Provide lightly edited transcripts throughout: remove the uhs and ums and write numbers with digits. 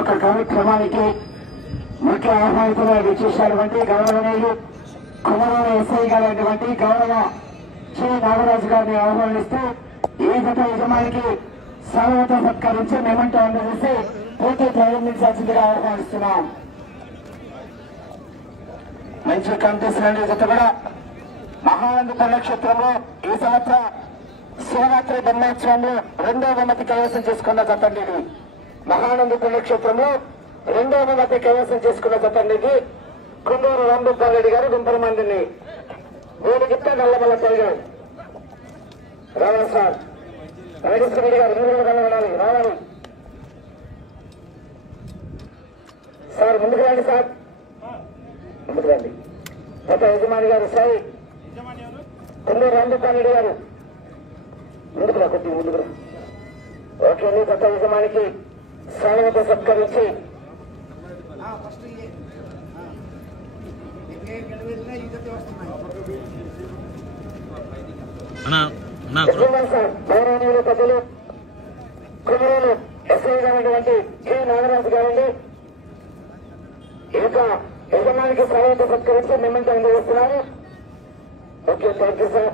యొక్క కార్యక్రమానికి ముఖ్య ఆహ్వానితులుగా విచ్చేసినటువంటి గౌరవనీయులు కుమరూరు ఎస్ఐ గారైనటువంటి గౌరవ శ్రీ నాగరాజు గారిని ఆహ్వానిస్తూ ఈ జత యజమానికి స్వాగత సత్కరించి మెమంటో అందజేసి పూర్తి ప్రారంభించాల్సిందిగా ఆహ్వానిస్తున్నాం. మంచి కనిపిస్తున్న జత కూడా మహానంద పుణ్యక్షేత్రంలో ఈ సంవత్సరం శివరాత్రి బ్రహ్మోత్సవంలో 2వ బహుమతి కైవసం చేసుకున్న జతండి. మహానంద పుణ్యక్షేత్రంలో 2వ బహుమతి కైవసం చేసుకున్న జతండికి కుందూరు రాంభూపాల్ రెడ్డి గారు గుంపరమందిని గోలిగిత్త నల్లమల్ల గారు రావాలి సార్. వెంకటేశ్వర రెడ్డి గారు మీరు కలగడాలి రావాలి సార్. ముందుకు రండి సార్, ముందుకు రండి. గత యజమాని గారు సాయి కుందూరు రాంభూపాల్ రెడ్డి గారు ముందుకురా, కొద్ది ముందుకురా. ఓకే అండి. గత యజమానికి స్వాగత సత్కరించి సార్ గౌరవనీయులు పెద్దలు కుమరూరు ఎస్ఐ గారైనటువంటి కె నాగరాజు గారండి ఇంకా యజమానికి స్వాగత సత్కరించి మెమెంటో అందజేస్తున్నారు. Okay thank you sir.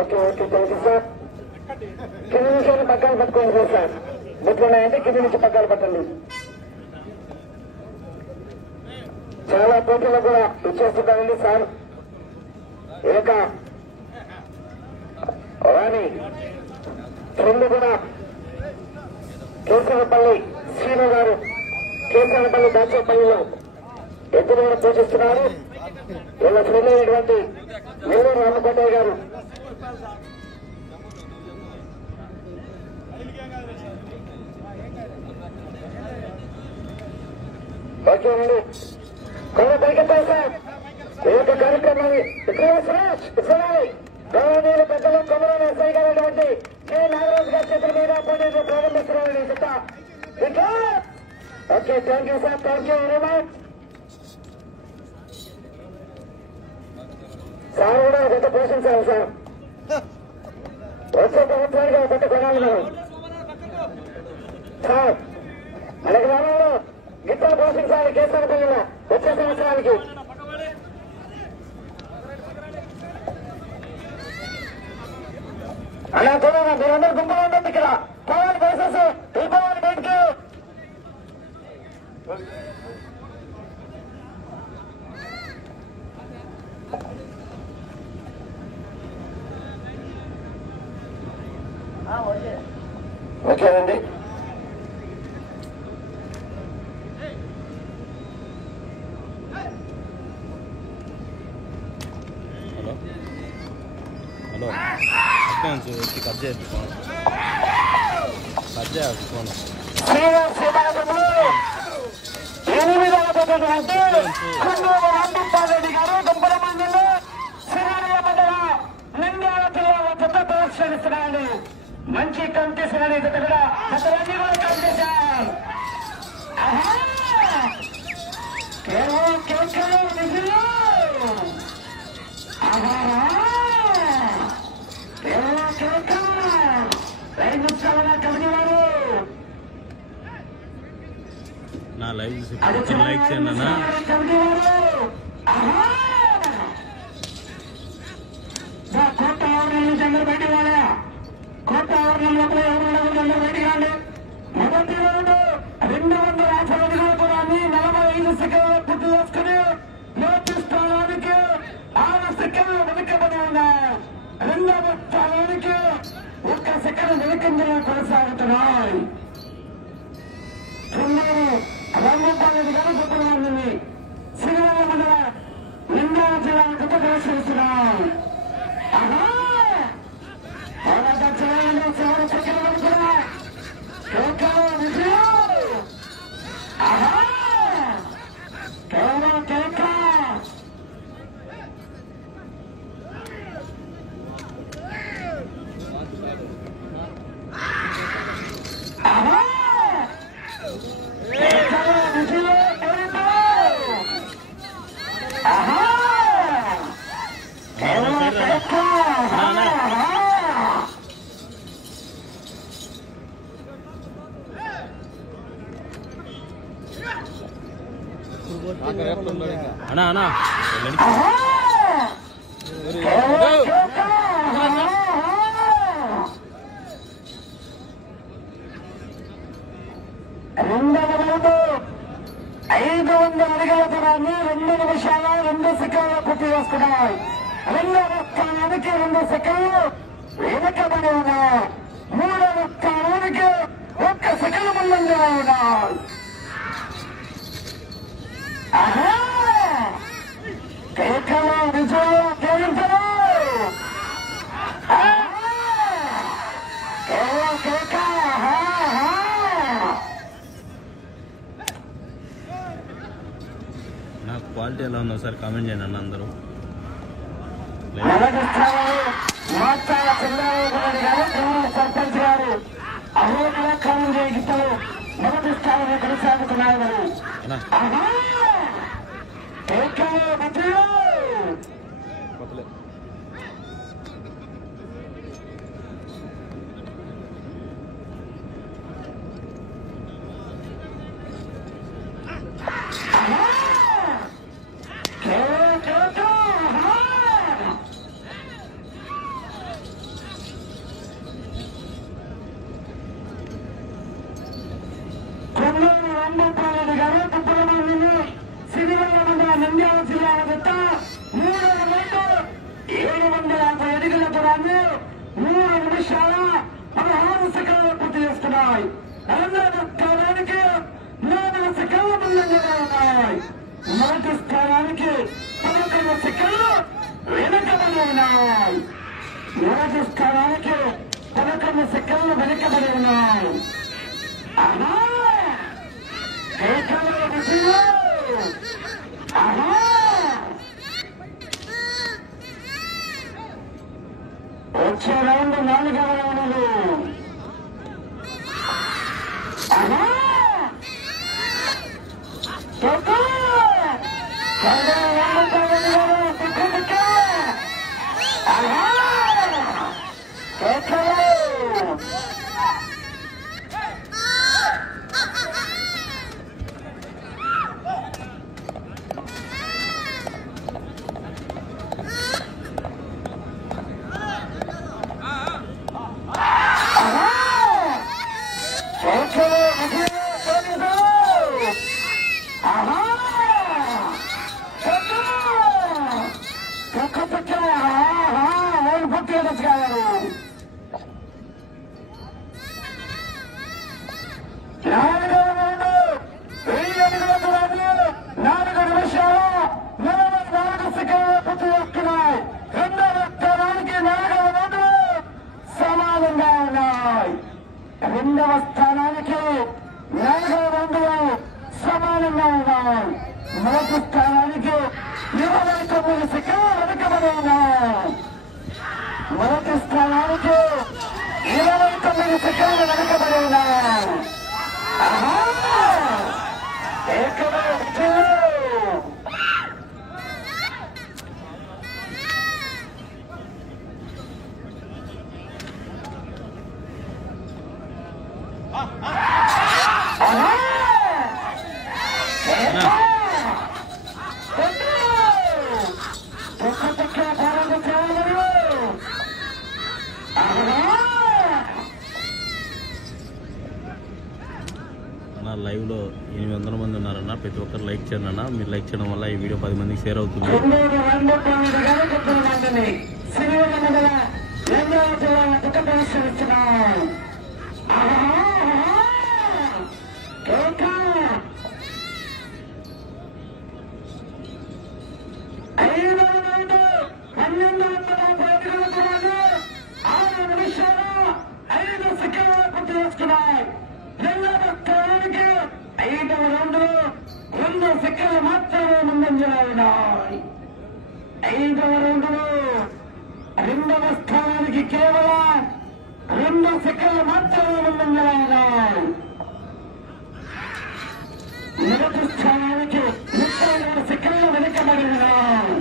Okay okay thank you sir. కింద నుంచి పగ్గాలు పట్టుకోండి సార్. ఎట్లున్నాయంటే కింద నుంచి పగ్గాలు పట్టండి. చాలా పోటీలు కూడా ఇచ్చేస్తున్నారండి సార్. ఏక రాణి రెండు కూడా కేశవపల్లి శ్రీను గారు కేశవపల్లి దాచేపల్లిలో ఎద్దులు కూడా పూజిస్తున్నారు. వీళ్ళ ఫ్రెండ్ అయినటువంటి నెల్లూరు రామకోటయ్య గారు ఓకే అండి. కొంత పైకెత్తారు సార్. ఈ యొక్క కార్యక్రమాన్ని గౌరవనీయులు పెద్దలు కొమరూరు ఎస్ఐ గారైనటువంటి కె నాగరాజు గారి చేతుల మీద పోటీలు ప్రారంభిస్తున్నారని చెప్తా. Okay thank you sir. Thank you very much sir. కూడా గత పోషించాలి సార్. వచ్చే సంవత్సరానికి ఒక గత కొనాలి మనం సార్. మన గ్రామంలో గిట్టలు పోషించాలి కేసరపల్లిలో వచ్చే సంవత్సరానికి. అలా చూడాలి. మీరందరూ గుంపులు ఉంటుంది ఇక్కడ. పోవాలి దయచేసి వెళ్ళిపోవాలి బయటికి. ఓకేనండి. హలో కట్ చేయాలి ఫోన్. రెడ్డి గారు గుంపరమందిలో శ్రీరామ మండల నంద్యాల జిల్లాలో కొత్త ప్రదర్శనిస్తున్నారండి. మంచి కంటెస్టులని కూడా అతలన్నీ కూడా కంటెస్టారు. నా లైవ్ చూసి లైక్ చేయండి అన్న. కోట ఆవరణ అందరూ బయటికి రాలే. కోట ఆవరణ లోపల ఎవరు అందరూ బయటికి రాండి. మొదటి రౌండ్ 250 అడుగుల దూరాన్ని 45 సెకండ్లు పూర్తి చేసుకుని మొదటి స్థానానికి 6 సెకండ్లు వెనుకబడి ఉన్నాయి. రెండవ స్థానానికి 1 సెకండ్ వెనుకంజలో కొనసాగుతున్నాయి. రాంభూపాల్ రెడ్డి గారు గుంపరమందిని శ్రీరామ మండల నంద్యాల జిల్లా కొత్త ప్రదర్శిస్తున్నాం. పోరాటం చేయాలంటే 7 సెకండ్లు కూడా అన్నా అన్నా రెండవ రౌండ్ 500 అడుగుల దూరాన్ని 2 నిమిషాల 2 సెకండ్లు పూర్తి చేసుకున్నాయి. రెండవ స్థానానికి 2 సెకండ్లు వెనుకబడి ఉన్నాయి. మూడవ స్థానానికి 1 సెకండ్ ముందంజలో ఉన్నాయి. కేకలో విజయం కేంద్రం కేక నాకు క్వాలిటీ ఎలా ఉందో సార్ కామెంట్ చేయండి అన్న అందరూ. మొదటి స్థానంలో మాచాల చంద్రబాబు గారు సర్పంచ్ గారు అహోకల కాలం గిట్టలు మొదటి స్థానంలో కొనసాగుతున్నారు. నంద్యాల జిల్లా గత 750 అడుగుల దూరాన్ని 3 నిమిషాల 16 సెకండ్లు పూర్తి చేస్తున్నాయి. రెండవ స్థానానికి 4 సెకండ్ల ముందంజలో ఉన్నాయి. మొదటి స్థానానికి 11 సెకండ్లు వెనుకబడి ఉన్నాయి. మొదటి స్థానానికి 11 సెకండ్లు వెనుకబడి ఉన్నాయి. వచ్చే రౌండ్ 4వ రౌండ్ రెండవ స్థానానికి 4వ రౌండ్లో సమానంగా ఉన్నాయి. మొదటి స్థానానికి 29 సెకండ్లు వెనుకబడి ఉన్నాయి. మొదటి స్థానానికి 29 సెకండ్లు వెనుకబడి ఉన్నాయి. నా లైవ్లో 800 మంది ఉన్నారన్న. ప్రతి ఒక్కరు లైక్ చేయండి అన్న. మీరు లైక్ చేయడం వల్ల ఈ వీడియో 10 మందికి షేర్ అవుతుంది. సెకండ్లు మాత్రమే ముందంజలో ఉన్నాయి. 5వ రౌండ్లో రెండవ స్థానానికి కేవలం 2 సెకండ్లు మాత్రమే ముందంజలో ఉన్నాయి. మొదటి స్థానానికి 32 సెకండ్లు వెనుకబడి ఉన్నాయి.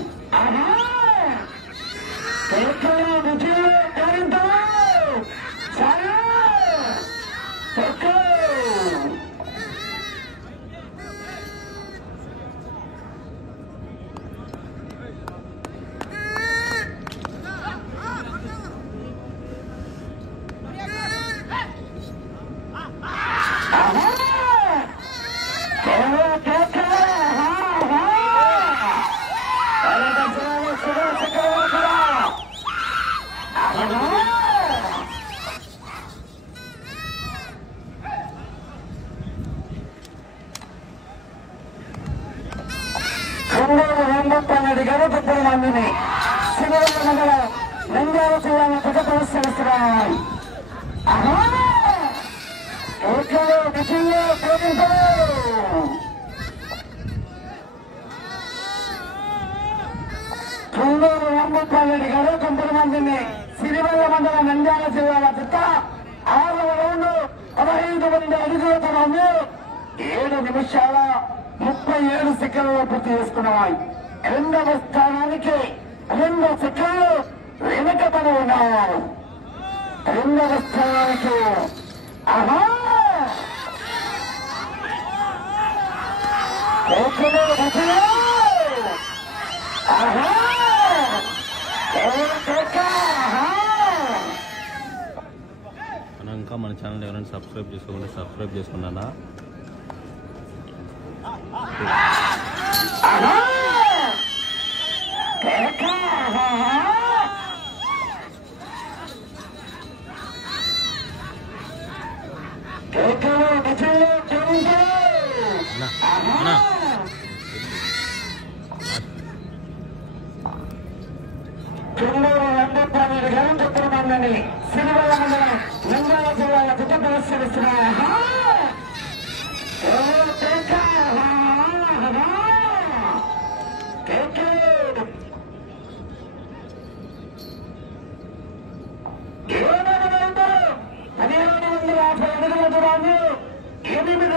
రామప్పన్నడి గారు గుప్పల మందిని శ్రీవల్ల మండలం నంద్యాల జిల్లాలో ప్రదర్శిస్తున్నాయి. విజయంలో పోలించారు. చుండూరు రామప్పన్నడి గారు గుప్పల మందిని శ్రీవల్ల మండలం నంద్యాల జిల్లాలో 6వ రౌండ్ 15 మంది అడుగుల దూరాన్ని 7 నిమిషాల 37 సెకండ్లలో పూర్తి చేసుకున్నాయి. 2వ స్థానానికి 2 సెకండ్లు వెనుకబడి ఉన్నారు. 2వ స్థానానికి ఇంకా మన ఛానల్ ఎవరైనా సబ్స్క్రైబ్ చేసుకోకుండా సబ్స్క్రైబ్ చేసుకున్నానా? చుండూరు రంగప్రాణుడు గారు గుప్పల మందిని శ్రీవల్ల మండలం నంద్యాల జిల్లాలో ప్రదర్శిస్తున్నాయి.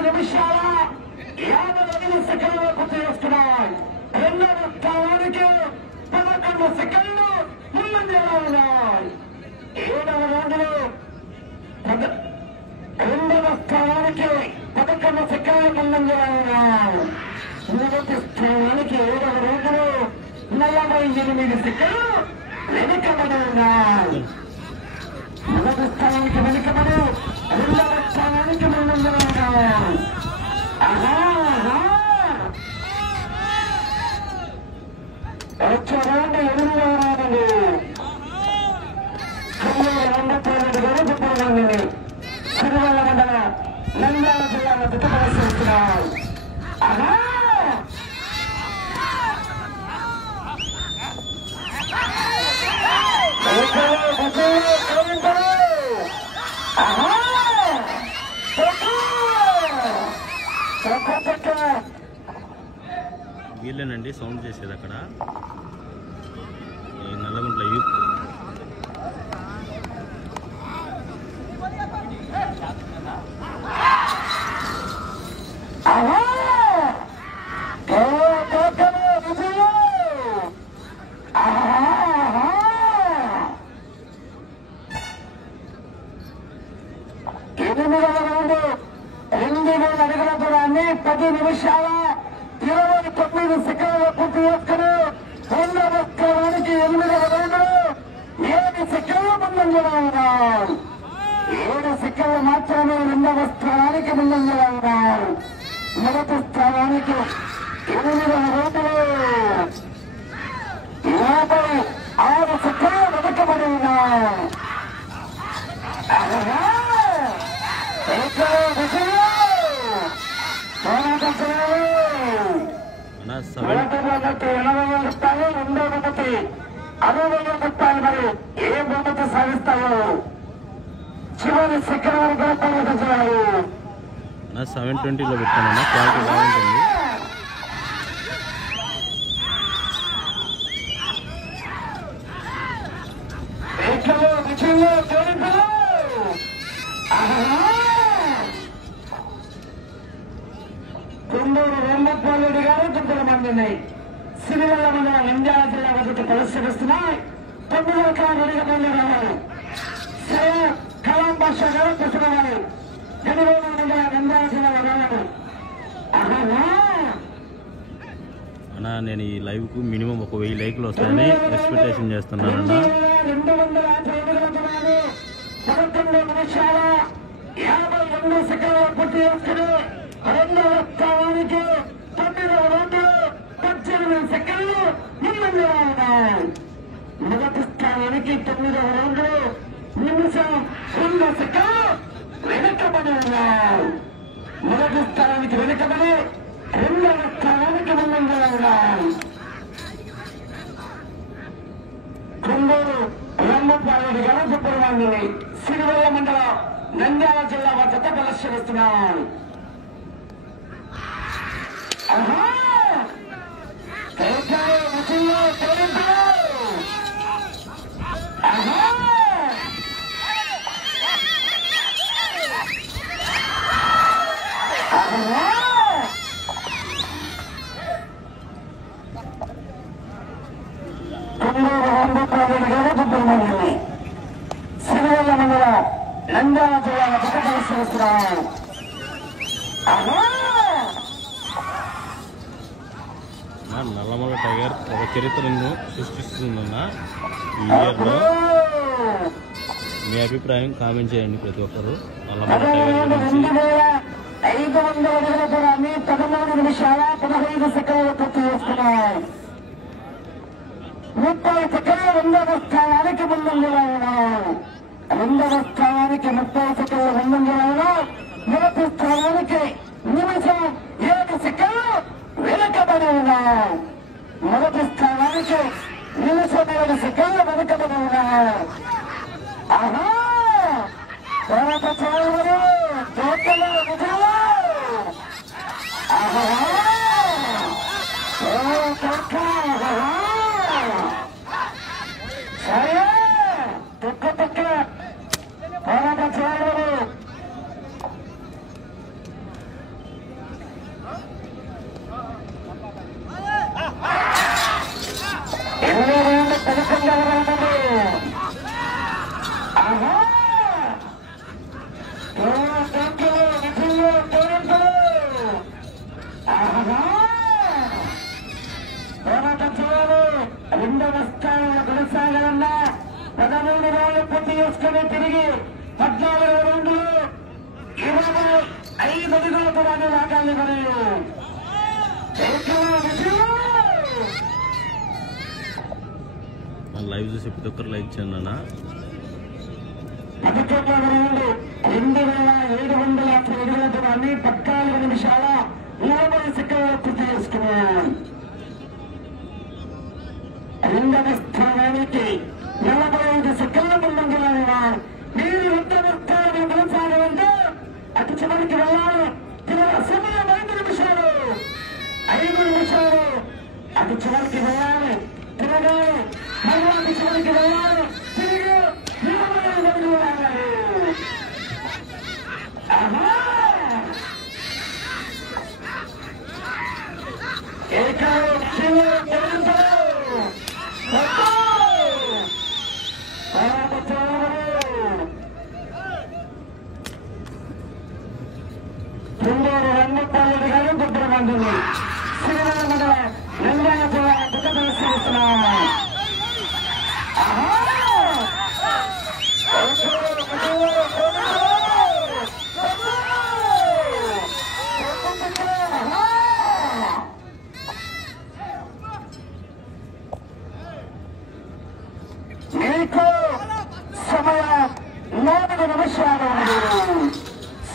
నిమిషాల 55 సెకండ్లు పూర్తి చేస్తున్నాయి. 2వ స్థానానికి 11 సెకండ్లు ముందంజలో ఉన్నాయి. 7వ రౌండ్లో 2వ స్థానానికి 11 సెకండ్లు ముందంజలో ఉన్నాయి. మొదటి స్థానానికి 7వ రౌండ్లో 48 సెకండ్లు వెనుకబడి ఉన్నాయి. మొదటి స్థానానికి వెనుకబడి 2వ స్థానానికి ముందంజలో ఉన్నాయి. వచ్చే రౌండ్ 8వ రౌండ్ రంగప్రాణుడు గారు గుప్పల మందిని శ్రీవల్ల మండలం నంద్యాల జిల్లాలో ప్రదర్శిస్తున్నారు. వీళ్ళేనండి సౌండ్ చేసేది అక్కడ ఈ నల్లగుంట్ల యూత్. అడుగుల దూరాన్ని 10 నిమిషాల 29 సెకండ్లు పూర్తి చేసుకుని 2వ స్థానానికి 8వ రౌండ్ 7 సెకండ్ల ముందంజలో ఉన్నారు. 7 సెకండ్లు మాత్రమే 2వ స్థానానికి ముందంజలో ఉన్నారు. మొదటి స్థానానికి 8వ రౌండ్లో 56 సెకండ్లు వెనుకబడి ఉన్నారు. రూపాయలు 2వ బహుమతి 60,000 రూపాయలు. మరి ఏ బహుమతి సాధిస్తాయో చివరి సెకండ్ వరకు పరిగెత్తించారు. 720లో పెట్టానన్నా, క్వాలిటీ బాగుంటుంది. చుండూరు రామప్పన్నడి గారు గుప్పల మందిని శ్రీవల్ల మండలం నంద్యాల జిల్లా వద్దకు ప్రదర్శిస్తున్నాయి. 9వ క్రమం వెనుకబడి రావాలి. కలాం భాష గారు కృష్ణవారు గడివేల మండలం నంద్యాల జిల్లా రావాలి. అన్నా నేను ఈ లైవ్ కు మినిమం 1000 లైక్లు వస్తాయని ఎక్స్పెక్టేషన్ చేస్తున్నానన్నా. 250 నిమిషాల 52 సెకండ్లు పూర్తి చేసుకుని 2వ స్థానానికి 9వ రౌండ్లో 18 సెకండ్లు ముందంజలో ఉన్నాయి. మొదటి స్థానానికి 9వ రౌండ్లో నిమిషం 2 సెకండ్లు వెనుకబడి ఉన్నాయి. మొదటి స్థానానికి వెనుకబడి 2వ స్థానానికి ముందంజలో ఉన్నాయి. తదుపరి సిరివెల్ల మండల నంద్యాల జిల్లా జత ప్రదర్శనిస్తున్నారు. సిరివెల్ల మండల నంద్యాల జిల్లా జత ప్రదర్శనిస్తున్నారు. నల్లమల టైగర్ ఒక చరిత్రను సృష్టిస్తుందన్న ఈ ఇయర్లో. మీ అభిప్రాయం కామెంట్ చేయండి ప్రతి ఒక్కరు. నల్లమల టైగర్ గురించి 500 అడుగుల దూరాన్ని 13 నిమిషాల 15 సెకండ్లు పూర్తి చేసుకున్నాయి. 30 సెకండ్లు రెండవ స్థానానికి ముందంజలో ఉన్నాయి. రెండవ స్థానానికి 30 సెకండ్లు ముందంజలో ఉన్నాయి. మొదటి స్థానానికి నిమిషం 7 సెకండ్లు వెనుకబడి ఉన్నాయి. మొదటి స్థానానికి నిమిషం 7 సెకండ్లు వెనుకబడి ఉన్నాయి. ఆహా తర్వాత చూడరు తోటలో విజయాలు. ఆహా సరే తొక్క తొక్క పోరాట చూడరు. ఎన్నో 11 ఆహా రెండవ స్థానంలో కొనసాగాలన్న 13 రౌండ్లు పూర్తి చేసుకుని తిరిగి 14వ రౌండ్లు 25 అడుగుల దూరాన్ని లాగాలి. మరియు లైవ్ చూసి ప్రతి ఒక్కరు లైక్ చేయండి అన్న. 11వ రౌండ్ 2750 అడుగుల దూరాన్ని 14 నిమిషాల 20 సెకండ్లు పూర్తి చేసుకున్నాయి. రెండవ స్థానానికి 45 సెకండ్ల ముందంజలో ఉన్నారు. మీరు ఉత్తమ స్థానం కొనసాగాలంటే అటు చివరికి వెళ్ళాలి. సమయం 5 నిమిషాలు. 5 నిమిషాలు అటు చివరికి వెళ్ళాలి. తిరగాలి. మళ్ళీ అటు చివరికి వెళ్ళాలి. తిరిగి 25 అడుగులు రావాలి. సిరివెల్ల మండల నంద్యాల జిల్లా జత ప్రదర్శనిస్తున్నారు. మీకు సమయం 4 నిమిషాలు.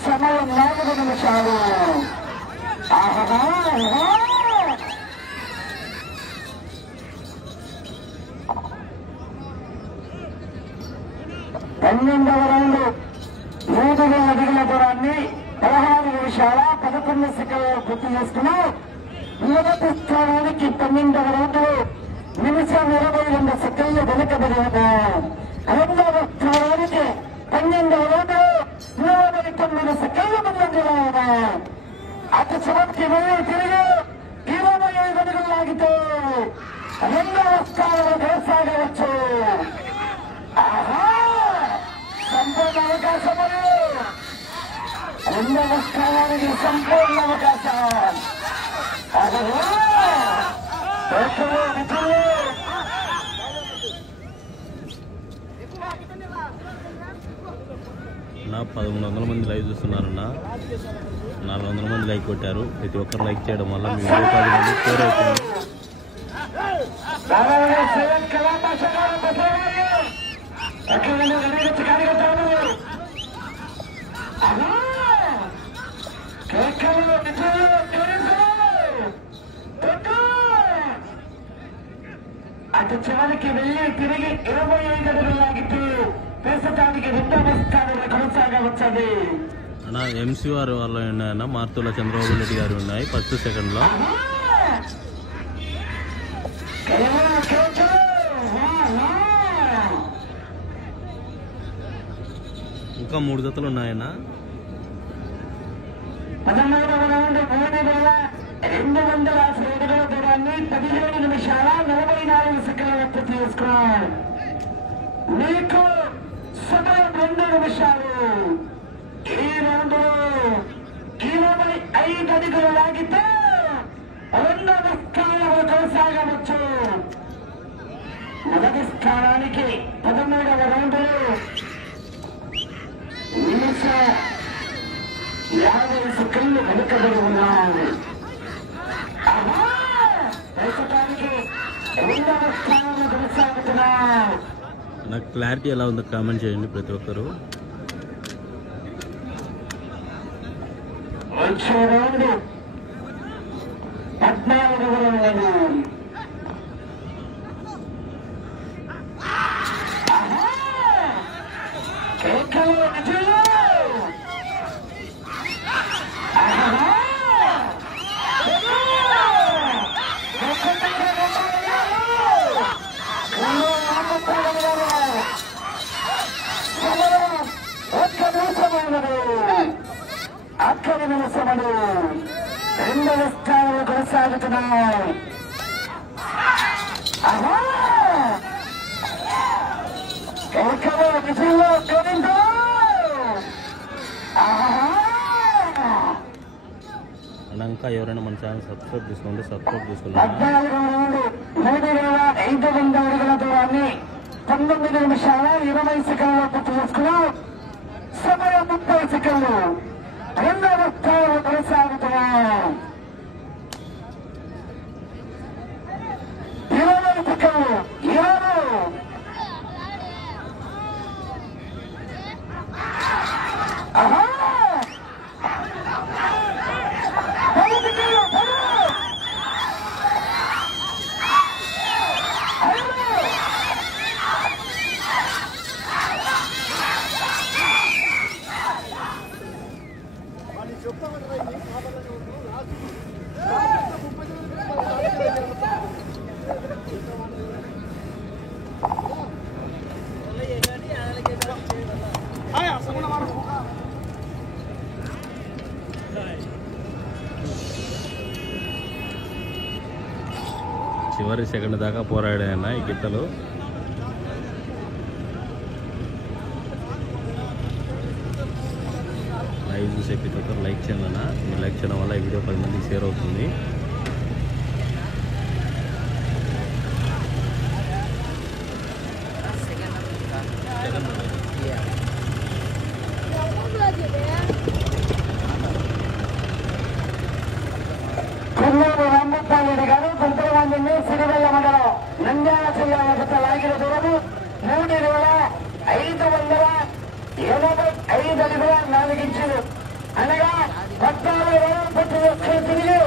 సమయం 4 నిమిషాలు. ఆహా 12వ రౌండ్ 3000 అడుగుల దూరాన్ని 16 నిమిషాల 11 సెకండ్లు పూర్తి చేసుకున్నాం. మొదటి స్థానానికి 12వ రౌండ్ నిమిషం 22 సెకండ్లు వెనుకబడి ఉన్నాయి. రెండవ స్థానానికి 12వ రౌండ్ 49 సెకండ్లు ముందంజలో ఉన్నాయి. అటు చివరికి వెళ్ళి తిరిగి 25 అడుగులు లాగితే రెండవ స్థానంలో కొనసాగవచ్చు. ఆహా సంపూర్ణ అవకాశం. రెండవ స్థానానికి సంపూర్ణ అవకాశం. నా 1100 మంది లైవ్ చూస్తున్నారన్న. 400 మంది లైక్ కొట్టారు. ప్రతి ఒక్కరు లైక్ చేయడం వల్ల మీ వీడియో 10 మంది షేర్ అవుతుంది. అటు చివరికి వెళ్ళి తిరిగి 25 అడుగులు లాగితే ప్రస్తుతానికి రెండవ స్థానంలో కొనసాగవచ్చండి. అన్న ఎంసీఆర్ వాళ్ళు ఉన్నాయన్న మార్తుల చంద్రబాబు రెడ్డి గారు ఉన్నాయి ఫస్ట్ సెకండ్ లో. ఇంకా 3 జతలు ఉన్నాయన్న. 13,200 దూరాన్ని 17 నిమిషాల 44 సెకండ్ల పూర్తి చేసుకున్నారు. మీకు సమయం 2 నిమిషాలు. ఈ రౌండ్ 25 అడుగులు లాగితే రెండవ స్థానంలో కొనసాగవచ్చు. మొదటి స్థానానికి 13వ రౌండ్లో నిమిషం 50 సెకండ్లు వెనుకబడి ఉన్నారు. ప్రస్తుతానికి రెండవ స్థానంలో కొనసాగుతున్నారు. నాకు క్లారిటీ ఎలా ఉందో కామెంట్ చేయండి ప్రతి ఒక్కరు. వచ్చే రౌండ్ 14వ రౌండ్. అక్కడి నిమిషములు రెండవ స్థానంలో కొనసాగుతున్నాయి. విజయంలో గోవిందో ఇంకా ఎవరైనా మన ఛానల్ సబ్స్క్రైబ్ చేసుకోండి. 14,500 అడుగుల దూరాన్ని 19 నిమిషాల 20 సెకండ్లో పూర్తి చేసుకున్నాం. సమయం 30 సెకండ్లు. రెండవ స్థానంలో కొనసాగుతున్నాం. 20 సెకండ్లు. 20 చివరి సెకండ్ దాకా పోరాడాయన్న ఈ గిత్తలు. లైవ్ చూసే ప్రతి ఒక్కరు లైక్ చేయండి అన్న. మీరు లైక్ చేయడం వల్ల ఈ వీడియో 10 మందికి షేర్ అవుతుంది. రామగోపాల్ గారు గుంటూరు సిరివెల్ల మండలం నంద్యాల జిల్లా వద్ద లాగిన దూరము 3,585 అడుగుల 4 ఇంచులు అనగా 14 వేల పట్టు తిరిగి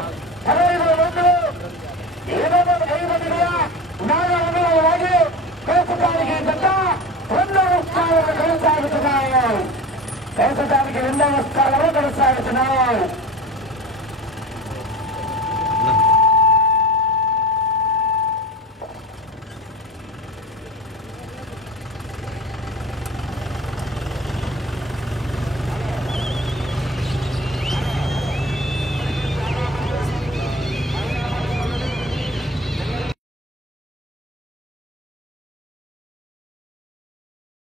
15 రోజులు 75 అడుగుల 4 అడుగుల లాగి ప్రస్తుతానికి గత రెండవ స్థానంలో కొనసాగుతున్నాయి.